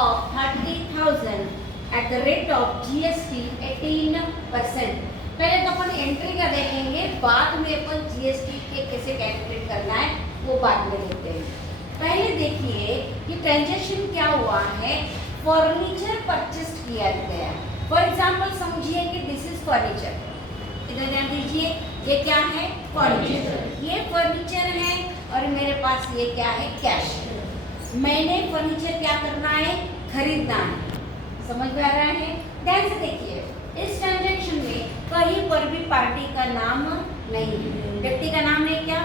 of 30,000 at the rate of GST 18%। पहले तो अपन entry का देखेंगे, बाद में अपन जीएसटी के कैसे कैलकुलेट करना है वो बाद में देखते हैं। पहले देखिए कि ट्रांजैक्शन क्या हुआ है, फर्नीचर परचेस किया गया। फॉर एग्जांपल समझिए कि दिस इज फर्नीचर, इधर ध्यान दीजिए, ये क्या है, फर्नीचर। ये फर्नीचर है और मेरे पास ये क्या है, कैश। मैंने फर्नीचर क्या करना है, खरीदना है। समझ में आ रहा है? ध्यान से देखिए, इस ट्रांजैक्शन में कहीं पर भी पार्टी का नाम नहीं है, व्यक्ति का नाम है क्या,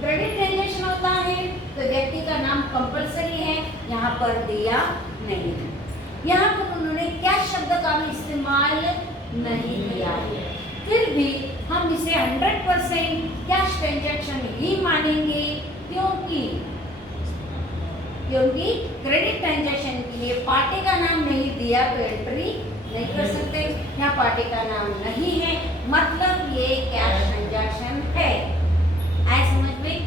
क्रेडिट ट्रांजैक्शन होता है तो व्यक्ति का नाम कंपलसरी है, यहाँ पर दिया नहीं है। यहाँ पर उन्होंने कैश शब्द का भी इस्तेमाल नहीं किया है, फिर भी हम इसे 100% कैश ट्रांजैक्शन ही मानेंगे, क्योंकि क्रेडिट ट्रांजैक्शन के लिए पार्टी का नाम नहीं दिया तो एंट्री नहीं कर सकते। यहाँ पार्टी का नाम नहीं है, मतलब ये कैश ट्रांजैक्शन है। आए समझ में?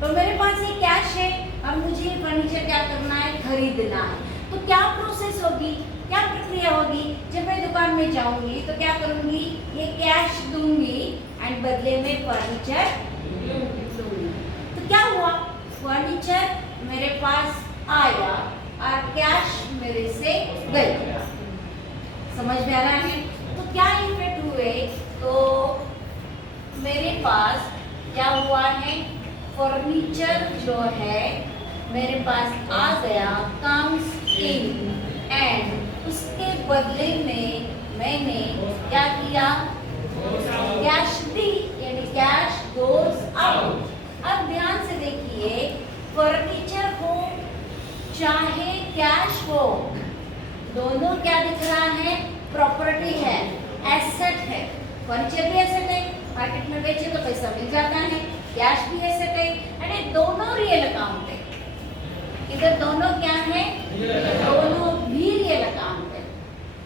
तो मेरे पास ये कैश है, अब मुझे फर्नीचर क्या करना है, खरीदना है। तो क्या प्रोसेस होगी, क्या प्रक्रिया होगी, जब मैं दुकान में जाऊंगी तो क्या करूंगी, ये कैश दूंगी एंड बदले में फर्नीचर दूंगी। तो क्या हुआ, फर्नीचर मेरे पास आया और कैश मेरे से गई। समझ में आ रहा है? तो क्या इफेक्ट हुए, तो मेरे पास क्या हुआ है, फर्नीचर जो है मेरे पास आ गया, कम्स इन, एंड उसके बदले में मैंने क्या किया, कैश दी, यानी कैश गोज आउट। अब ध्यान से देखिए, फर्नीचर हो चाहे कैश हो, दोनों क्या दिख रहा है, प्रॉपर्टी है, एसेट है। फर्नीचर भी एसेट है, मार्केट में बेचे तो पैसा मिल जाता है, कैश भी एसेट है, यानी दोनों रियल अकाउंट है। इधर दोनों क्या है, दोनों भी रियल अकाउंट है।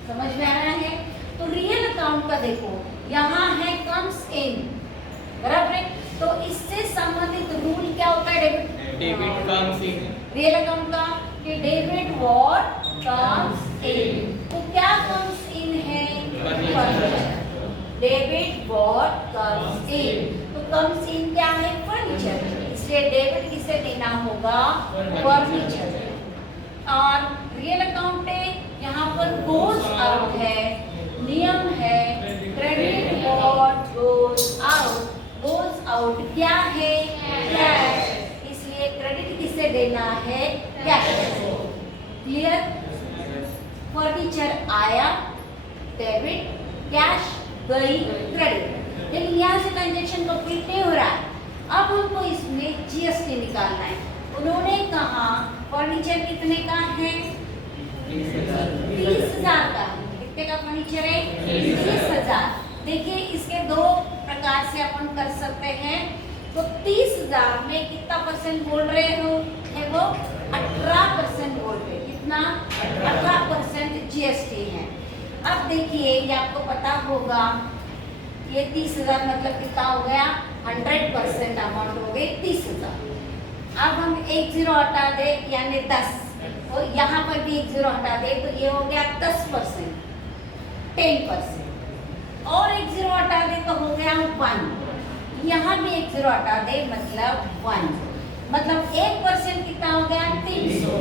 समझ में आ रहा है? तो रियल अकाउंट का देखो, यहाँ है कम्स इन, बराबर है, तो इससे संबंधित रूल क्या होता है, debit comes in, real account का, कि डेबिट व्हाट कम्स इन। तो क्या कम्स इन है, furniture. Debit what comes in, तो कम्स इन क्या है, फर्नीचर, इसलिए डेबिट किसे देना होगा, फर्नीचर। और रियल अकाउंट है, यहाँ पर गोज आउट है, नियम है, credit what goes out, goes out क्या है, कैश, इसलिए क्रेडिट किसे देना है, कैश। क्लियर? फर्नीचर आया डेबिट, कैश गई क्रेडिट, लेकिन यहाँ से ट्रांजैक्शन कंप्लीट नहीं हो रहा है। अब हमको इसमें जीएसटी निकालना है। उन्होंने कहा फर्नीचर कितने का है, 30,000 का। कितने का फर्नीचर है, 30,000। देखिए इसके दो प्रकार से अपन कर सकते हैं। तो 30,000 में कितना परसेंट बोल रहे हो, है वो 18% बोल रहे। कितना, 18% जीएसटी है। अब देखिए ये आपको पता होगा, ये 30,000 मतलब कितना हो गया, 100% अमाउंट हो गई 30,000। अब हम एक जीरो हटा दे यानी 10, तो यहाँ पर भी एक जीरो हटा दे तो ये हो गया 10%, 10%, और एक जीरो हटा दे तो हो गया 1, यहाँ भी एक जीरो हटा दे मतलब 1, मतलब 1% कितना हो गया, 300।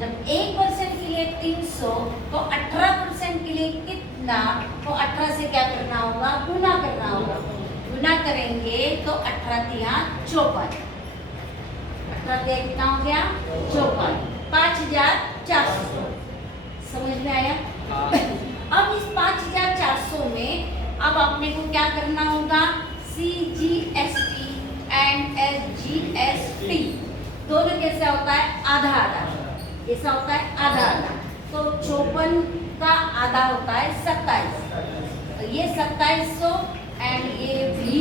जब 1% के लिए 300 तो 18% के लिए कितना, तो 18 से क्या करना होगा, गुना करना होगा। गुना करेंगे तो 18 तिया 54, 18 तिया कितना हो गया, 54, 5,400। समझ में आया? अब इस 5,400 में अब अपने को क्या करना होगा, CGST एंड SGST दोनों कैसा होता है, आधा आधा, ऐसा होता है आधा आधा। तो 54 का आधा होता है 27, तो ये 2700 एंड ये भी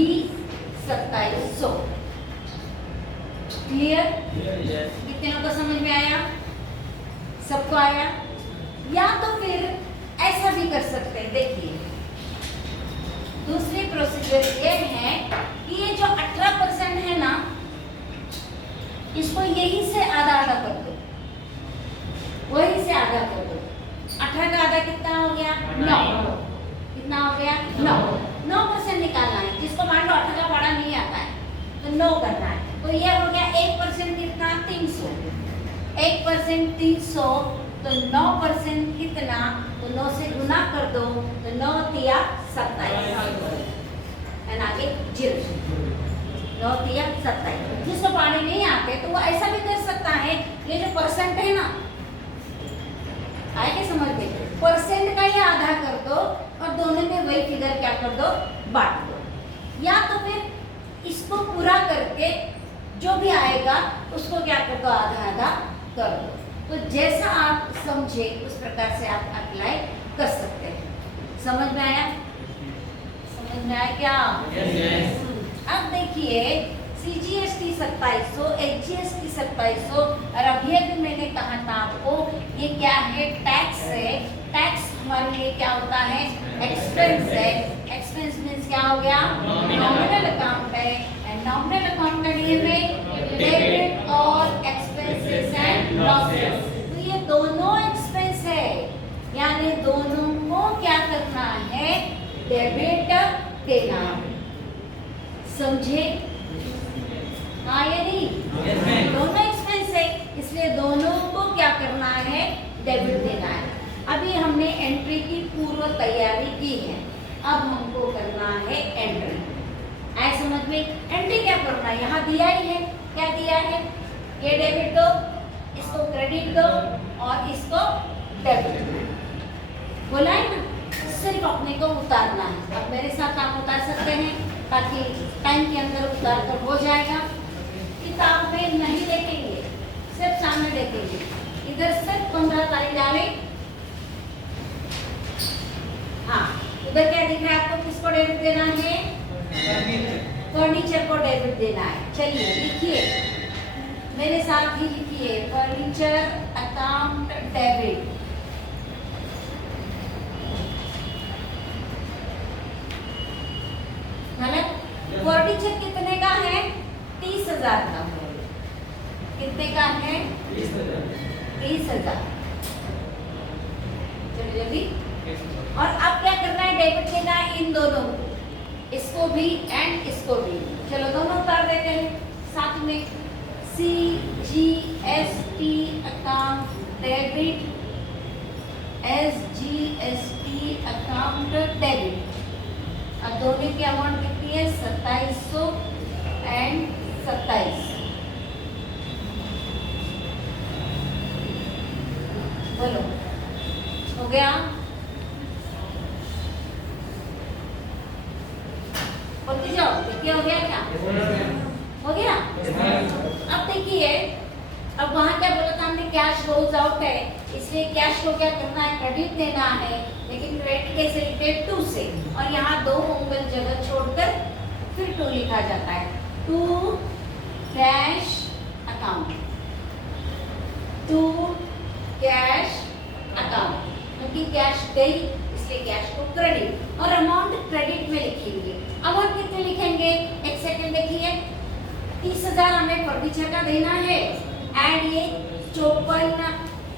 2700। क्लियर? कितनों को समझ में आया, सबको आया? या तो फिर ऐसा भी कर सकते हैं, देखिए दूसरी प्रोसीजर ये है कि ये जो 18% है ना, इसको यही से आधा आधा कर दो, वही से आधा कितना हो गया 9, कितना हो गया 9% निकालना है। जिसको मान लो 8 का पढ़ा नहीं आता है तो 9 करना है। तो ये हो गया 1% कितना 300, 1% 300 तो 9% कितना, तो 9 से गुना कर दो तो 9 तिया 27 एंड आगे 0, 9 तिया 27। जिसको पढ़ने नहीं आते तो वो ऐसा भी कर सकता है, ये जो परसेंट है ना, आए के समझ में, परसेंट का ही आधा कर दो और दोनों में वही फिगर क्या कर दो बांट दो, या तो फिर इसको पूरा करके जो भी आएगा उसको क्या कर दो आधा आधा कर दो। तो जैसा आप समझे उस प्रकार से आप अप्लाई कर सकते हैं। समझ में आया? समझ में आया क्या? yes. अब देखिए CGST 2700, HGST 2700 और अभी अभी मैंने कहा था आपको ये क्या है, टैक्स है। टैक्स हमारे लिए क्या होता है, एक्सपेंस है। एक्सपेंस मीन्स क्या हो गया, नॉमिनल अकाउंट है। एंड नॉमिनल अकाउंट का नियम है डेबिट और एक्सपेंसेस एंड लॉसेस। तो ये दोनों एक्सपेंस है, यानी दोनों को क्या करना है, डेबिट देना। समझे? हाँ या नहीं? दोनों एक्सपेंस है इसलिए दोनों को क्या करना है, डेबिट देना है। अभी हमने एंट्री की पूर्व तैयारी की है, अब हमको करना है एंट्री। ऐसे समझ में, एंट्री क्या करना है, यहाँ दिया ही है, क्या दिया है, ये डेबिट दो, इसको क्रेडिट दो और इसको डेबिट बोला है ना, सिर्फ अपने को उतारना है। अब मेरे साथ आप उतार सकते हैं ताकि टाइम के अंदर उतार कर हो जाएगा। किताब में नहीं देखेंगे, सिर्फ सामने देखेंगे। इधर सिर्फ 15 तारीख डालें। हाँ, उधर क्या दिख रहा है आपको, किसको डेबिट देना है, फर्नीचर को डेबिट देना है। चलिए लिखिए, मेरे साथ ही लिखिए, फर्नीचर अकाउंट डेबिट। फर्नीचर कितने का है, 30,000 का। कितने का है, 30,000। चलो जल्दी। और अब क्या करना है, डेबिट देना है इन दोनों को, इसको भी एंड इसको भी। चलो दोनों उतार देते हैं साथ में। CGST account debit, SGST account debit. अब दोनों की अमाउंट कितनी है, 2700 एंड 27। बोलो, हो गया? बोलते जाओ, देखिए हो गया क्या, हो गया? अब देखिए, अब वहाँ क्या बोला था हमने, कैश गोज आउट है, इसलिए कैश को क्या करना है, क्रेडिट देना है। लेकिन क्रेडिट कैसे लिखते हैं, 2 से, और यहाँ 2 उंगल जगह छोड़कर फिर 2 लिखा जाता है। 2 कैश अकाउंट, 2 कैश अकाउंट, क्योंकि कैश गई इसलिए कैश को क्रेडिट, और अमाउंट क्रेडिट में लिखेंगे। अमाउंट कितने लिखेंगे, एक सेकंड देखिए, 30,000 हमें फर्नीचर का देना है एंड ये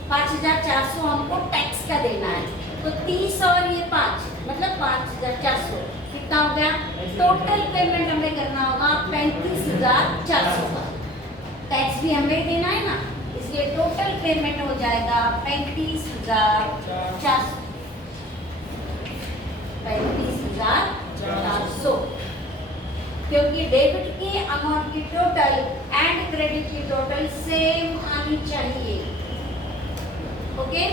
5,400 हमको टैक्स का देना है। तो 30 और ये 5 मतलब 5,400 कितना हो गया, टोटल पेमेंट हमें करना होगा 35,400 का। टैक्स भी हमें देना है ना, इसलिए टोटल पेमेंट हो जाएगा 35,400, 35,400। क्योंकि डेबिट की अमाउंट की टोटल एंड क्रेडिट की टोटल सेम आनी चाहिए। ओके,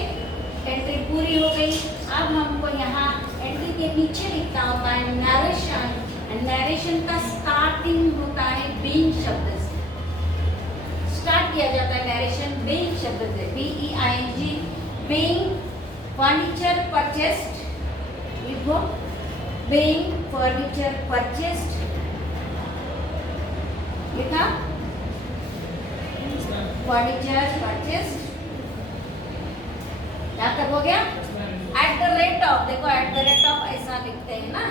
एंट्री पूरी हो गई। अब हमको यहाँ एंट्री के नीचे लिखना होता है नरेशन, नरेशन का स्टार्टिंग होता है बीइंग शब्द से, स्टार्ट किया जाता है नरेशन बीइंग शब्द से, BEING। बीइंग फर्नीचर परचेस्ड, लिखो बीइंग फर्नीचर परचेस्ड, लिखा फर्नीचर परचेस्ड, यहाँ तक हो गया। एट द रेट ऑफ, देखो एट द रेट ऑफ ऐसा लिखते हैं ना,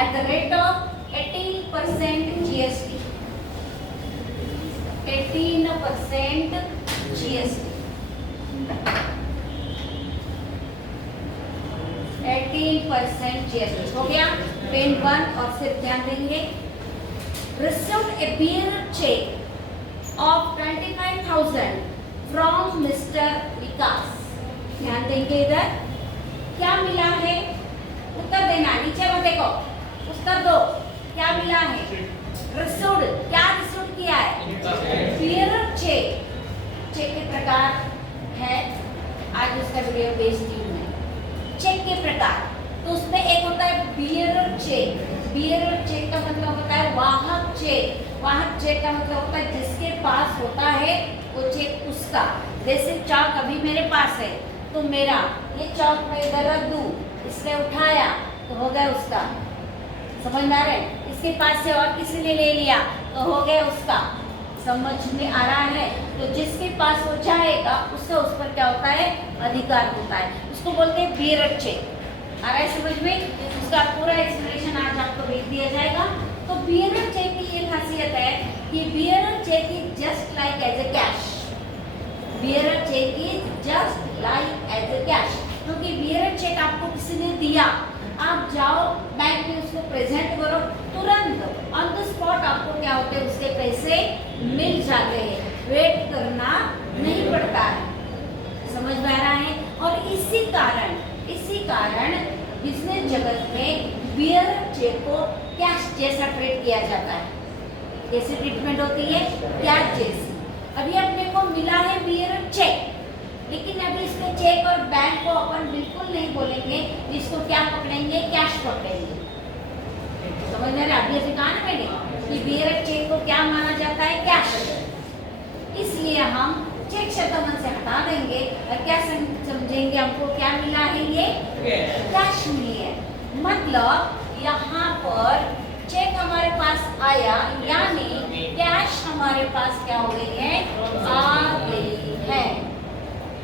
at the rate of 18% GST, 18% GST। 20% GST हो गया। पेन 1 और सिर्फ ध्यान देंगे, received a bearer check of 25,000 from Mr. विकास। ध्यान देंगे इधर क्या मिला है, उत्तर देना, नीचे मत देखो, उत्तर दो, क्या मिला है, रिसीव्ड, क्या रिसीव्ड किया है, बियरर चेक। चेक के प्रकार है, आज उसका वीडियो भेज दी मैं, चेक के प्रकार। तो उसमें एक होता है बियरर चेक। बियरर चेक का मतलब होता है वाहक चेक। वाहक चेक का मतलब होता है जिसके पास होता है वो चेक उसका। जैसे चौक अभी मेरे पास है तो मेरा ये चौक मैं इधर रख दूं, इसने उठाया तो हो गया उसका, समझ में आ रहा है। इसके पास से और किसी ने ले लिया तो हो गया उसका, समझ में आ रहा है। तो जिसके पास वो जाएगा उसका उस पर क्या होता है, अधिकार होता है, उसको बोलते हैं बियरर चेक। आ रहा है समझ में, उसका पूरा एक्सप्लेनेशन आज आपको भेज दिया जाएगा। तो बियरर चेक की ये खासियत है कि bearer cheque is just like as a cash. Bearer cheque is just like as a cash, क्योंकि बियरर चेक आपको किसी ने दिया, आप जाओ बैंक में उसको प्रेजेंट करो, तुरंत ऑन द स्पॉट आपको क्या होते हैं, उसके पैसे मिल जाते हैं, वेट करना नहीं पड़ता है, समझ में आ रहा है। और इसी कारण बिजनेस जगत में बियरर चेक को कैश जैसा ट्रीट किया जाता है। कैसे ट्रीटमेंट होती है, कैश जैसी। अभी अपने को मिला है बियरर चेक, लेकिन अभी इसमें चेक और बैंक को अपन बिल्कुल नहीं बोलेंगे, इसको क्या पकड़ेंगे, कैश पकड़ेंगे। समझ में आ रहा है, अभी कहा ना मैंने कि बियरर चेक को क्या माना जाता है, कैश। इसलिए हम चेक शब्द मन से हटा देंगे और क्या समझेंगे, हमको क्या मिला है, ये कैश मिली है। मतलब यहाँ पर चेक हमारे पास आया, यानी कैश हमारे पास क्या हो गई है, आ गई है।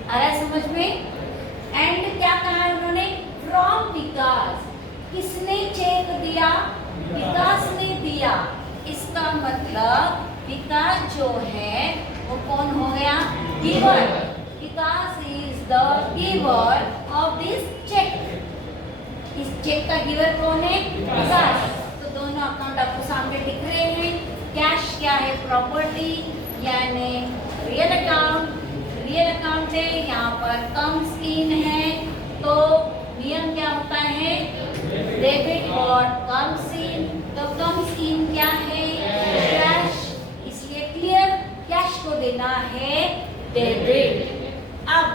आ रहा है समझ में। एंड क्या कहा उन्होंने, फ्रॉम विकास, किसने चेक दिया, विकास ने दिया। इसका मतलब विकास जो है वो कौन हो गया, giver. Vikas is the giver of this cheque. इस चेक का गिवर कौन है, विकास। तो दोनों अकाउंट आपको सामने दिख रहे हैं। कैश क्या है, प्रॉपर्टी यानी रियल अकाउंट। रियल अकाउंट है, यहाँ पर कम्स इन है, तो नियम क्या होता है, डेबिट और कम्स इन। तो कम्स इन क्या है, कैश, इसलिए क्लियर, कैश को देना है डेबिट। अब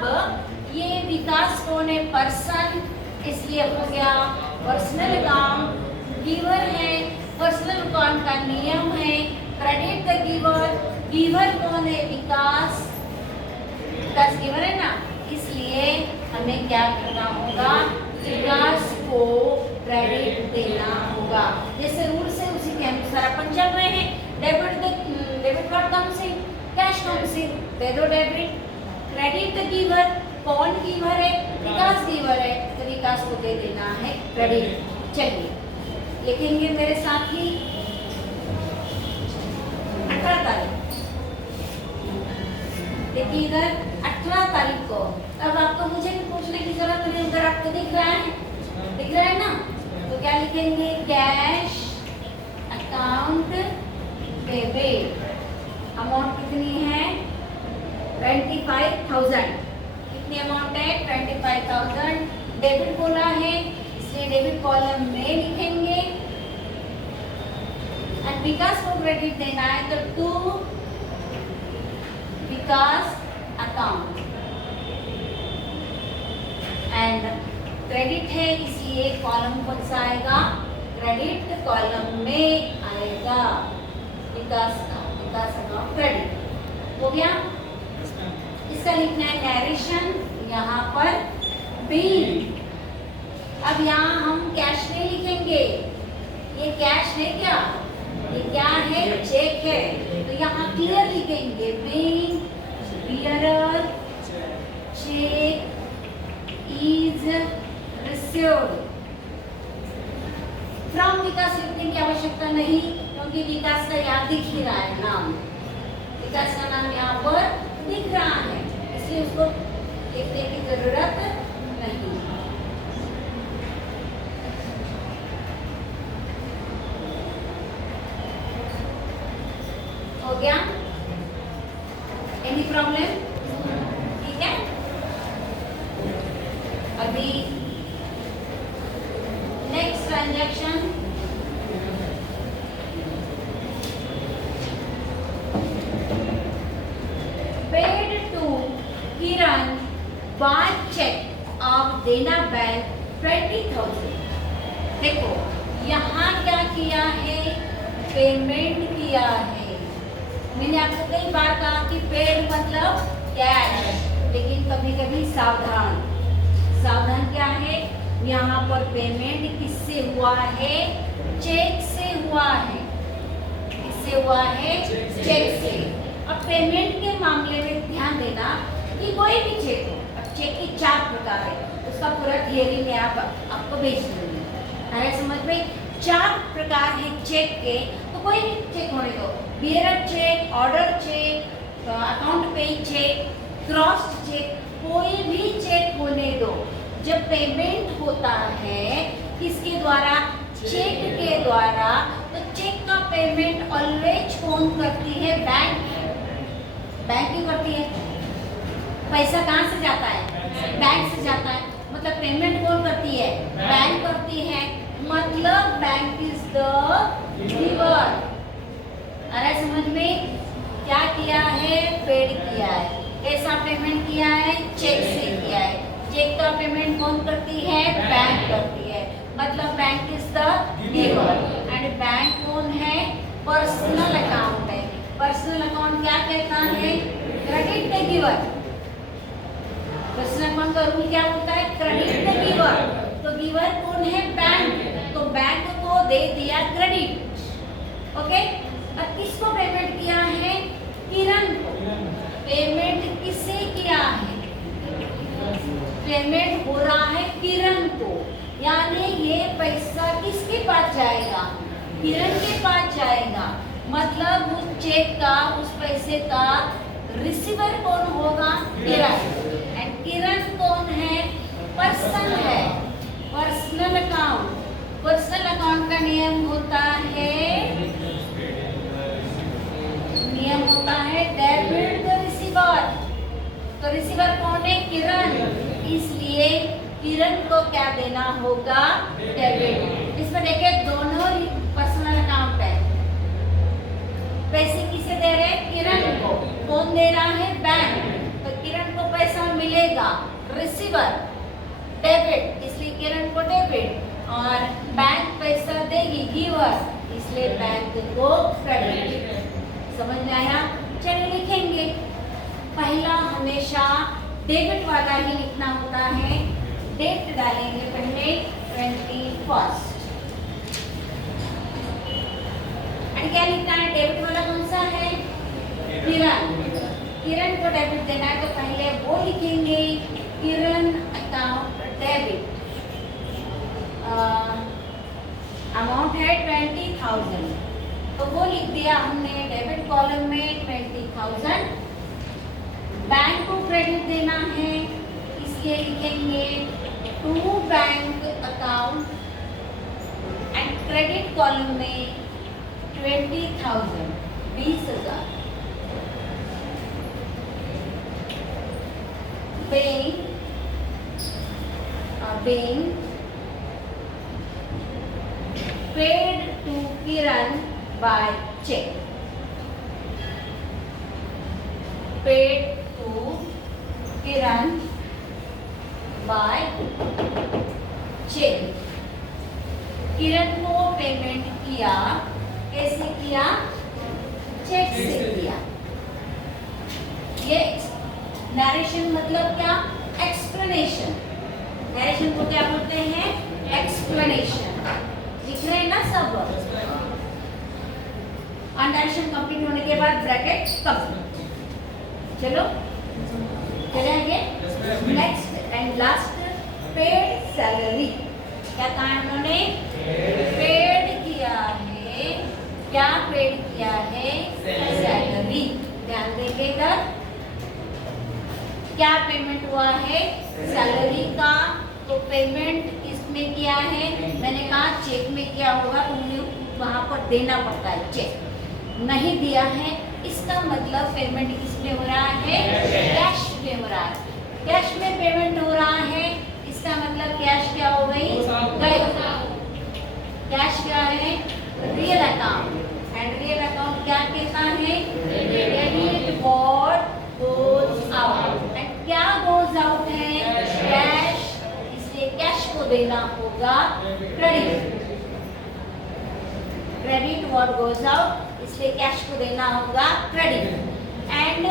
ये विकास कौन है, पर्सन, इसलिए हो गया पर्सनल अकाउंट। गिवर है, पर्सनल अकाउंट का नियम है क्रेडिट द गिवर। गिवर कौन है, विकास, विकास गिवर है ना, इसलिए हमें क्या करना होगा, विकास को क्रेडिट देना होगा। जैसे रूल से उसी के अनुसार अपन चल रहे हैं। Debit card comes in, cash comes in, दे दो डेबिट। क्रेडिट द गिवर, कौन गिवर है, विकास गिवर है, तो विकास को दे देना है क्रेडिट। चलिए लिखेंगे मेरे साथ ही 18 तारीख, देखिए इधर 18 तारीख को। अब आपको मुझे भी पूछने की जरूरत नहीं, उधर आपको दिख रहा है ना, तो क्या लिखेंगे, कैश अकाउंट डेबिट। अमाउंट कितनी है, 25,000। कितनी अमाउंट है, 25,000। डेबिट बोला है इसलिए डेबिट कॉलम में लिखेंगे। और विकास को क्रेडिट देना है तो to Vikas account. And credit है इसलिए कॉलम कौन सा आएगा, क्रेडिट कॉलम में आएगा विकास अकाउंट क्रेडिट। हो गया। इसका लिखना है नरेशन, यहाँ पर बिल। अब यहाँ हम कैश नहीं लिखेंगे, ये कैश है क्या, ये क्या है, चेक है, तो यहाँ क्लियर लिखेंगे bill bearer cheque is received from Vikas. लिखने की आवश्यकता नहीं क्योंकि विकास का यहाँ दिख ही रहा है नाम, विकास का नाम यहाँ पर दिख रहा है, इसलिए उसको लिखने की जरूरत नहीं। अभी next transaction paid to Kiran by cheque of Dena bank 20,000। देखो यहाँ क्या किया है, पेमेंट किया है। मैंने आपको कई बार कहा कि पेड मतलब कैश, लेकिन कभी कभी सावधान क्या है, यहाँ पर पेमेंट किससे हुआ है, चेक से हुआ है। किससे हुआ है, चेक से। अब पेमेंट के मामले में ध्यान देना कि कोई भी चेक हो, अब चेक की 4 प्रकार है, उसका पूरा थियरी में आपको भेज दूंगी। अरे समझ में, 4 प्रकार है चेक के, तो कोई भी चेक होने दो, bearer cheque, order cheque, account pay cheque, cross cheque, कोई भी चेक होने दो। जब पेमेंट होता है किसके द्वारा, चेक के द्वारा, तो चेक का पेमेंट ऑलवेज कौन करती है, बैंक ही करती है। पैसा कहाँ से जाता है, बैंक से जाता है, मतलब पेमेंट कौन करती है, बैंक करती है, मतलब बैंक इज द गिवर। अरे समझ में, क्या किया है, पेड किया है। कैसा पेमेंट किया है, चेक से किया है। चेक का पेमेंट कौन करती है, बैंक करती है, मतलब bank is the giver. And bank कौन है, पर्सनल अकाउंट है। पर्सनल अकाउंट क्या कहता है, credit the giver. Personal account का रूल क्या होता है, क्रेडिट द गिवर। तो गिवर कौन है, बैंक, तो बैंक को दे दिया क्रेडिट। ओके, अब किसको पेमेंट किया है, किरण को। पेमेंट किससे किया है, पेमेंट हो रहा है किरण को, यानी ये पैसा किसके पास जाएगा, किरण के पास जाएगा। मतलब उस चेक का, उस पैसे का रिसीवर कौन होगा, किरण। एंड किरण कौन है, पर्सन है, पर्सनल अकाउंट। पर्सनल अकाउंट का नियम होता है डेबिट द रिसीवर। तो रिसीवर कौन है, किरण, इसलिए किरण को क्या देना होगा, डेबिट। इसमें देखिए दोनों पर्सनल अकाउंट है। पैसे किसे दे रहे हैं, किरण को। कौन दे रहा है, बैंक, तो किरण को पैसा मिलेगा, रिसीवर डेबिट, इसलिए किरण को डेबिट, और बैंक पैसा देगी, गिवर, इसलिए बैंक को क्रेडिट। समझ में आया, चलिए लिखेंगे। पहला हमेशा डेबिट वाला ही लिखना होता है। डेट डालेंगे पहले 21st। एंड क्या लिखना है, डेबिट वाला कौन सा है, किरण। किरण को डेबिट देना है, तो पहले वो लिखेंगे, किरण अकाउंट डेबिट। अमाउंट है 20,000, तो वो लिख दिया हमने डेबिट कॉलम में 20,000। बैंक को क्रेडिट देना है, इसलिए लिखेंगे to bank account, and credit column में 20,000, 20,000। being paid to Kiran by check. Paid to Kiran by check. किरण को पेमेंट किया, कैसे किया, चेक से किया। ये नरेशन मतलब क्या, एक्सप्लेनेशन। नरेशन को क्या बोलते हैं, एक्सप्लेनेशन। लिख रहे हैं ना सब। और नरेशन कंप्लीट होने के बाद ब्रैकेट कंप्लीट। चलो चले आगे। Next and last, paid salary. क्या कहा है उन्होंने, पेड किया है। क्या पेड किया है, सैलरी। ध्यान देंगे इधर, क्या पेमेंट हुआ है, सैलरी का। तो पेमेंट किसमें किया है, मैंने कहा चेक में किया होगा, तुमने वहां पर देना पड़ता है चेक। नहीं दिया है, इसका मतलब पेमेंट किसमें हो रहा है, कैश में हो रहा है। कैश में पेमेंट हो रहा है, इसका मतलब लिखा है? Credit what goes out. And क्या गोज आउट है? कैश, इसलिए कैश को देना होगा credit. Credit what goes out, इसलिए कैश को देना होगा क्रेडिट। एंड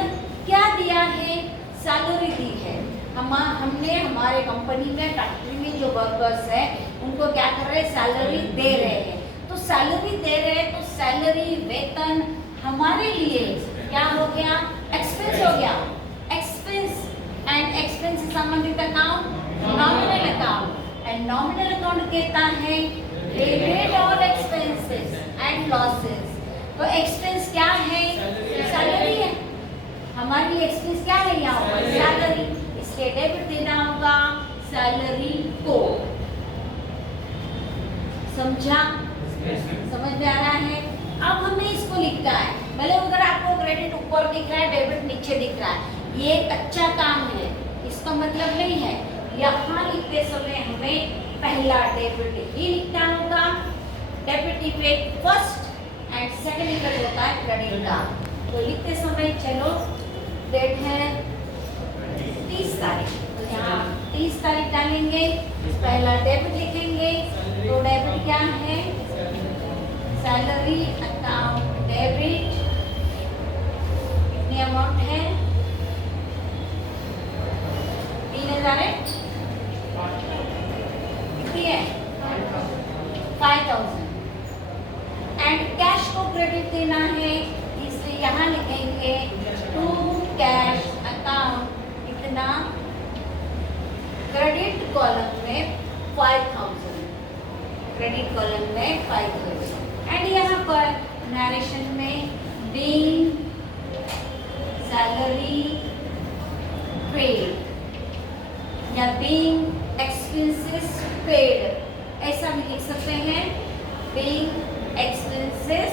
क्या दिया है? सैलरी दी है। हमने हमारे कंपनी में, फैक्ट्री में जो वर्कर्स हैं उनको क्या कर रहे हैं? सैलरी दे रहे हैं। तो सैलरी दे रहे हैं तो सैलरी, वेतन हमारे लिए क्या हो गया? एक्सपेंस हो गया। एक्सपेंस एंड एक्सपेंस से संबंधित account nominal account. And nominal account कहता है debit all expenses and losses. तो एक्सपेंस क्या है? सैलरी है। हमारे लिए एक्सपेंस क्या है? यहाँ पर सैलरी, इसलिए डेबिट देना होगा सैलरी को। समझा? समझ में आ रहा है? अब हमें इसको लिखना है। भले उधर आपको क्रेडिट ऊपर दिख रहा है, डेबिट नीचे दिख रहा है, ये कच्चा काम है, इसका मतलब नहीं है। यहाँ लिखते समय हमें पहला डेबिट ही लिखना होगा। Debit effect first and second effect होता है क्रेडिट का। तो लिखते समय चलो, डेट है 30 तारीख, तो यहाँ 30 तारीख डालेंगे, पहला डेबिट लिखेंगे। तो डेबिट क्या है? Salary account debit. कितनी अमाउंट है? 3000 है? कितनी है? 5000। एंड कैश को क्रेडिट देना है, इसलिए यहाँ लिखेंगे टू कैश अकाउंट। कितना? क्रेडिट कॉलम में 5000, क्रेडिट कॉलम में 5000। एंड यहाँ पर नरेशन में बीइंग सैलरी पेड या बीइंग एक्सपेंसेस पेड, ऐसा भी लिख सकते हैं। Being expenses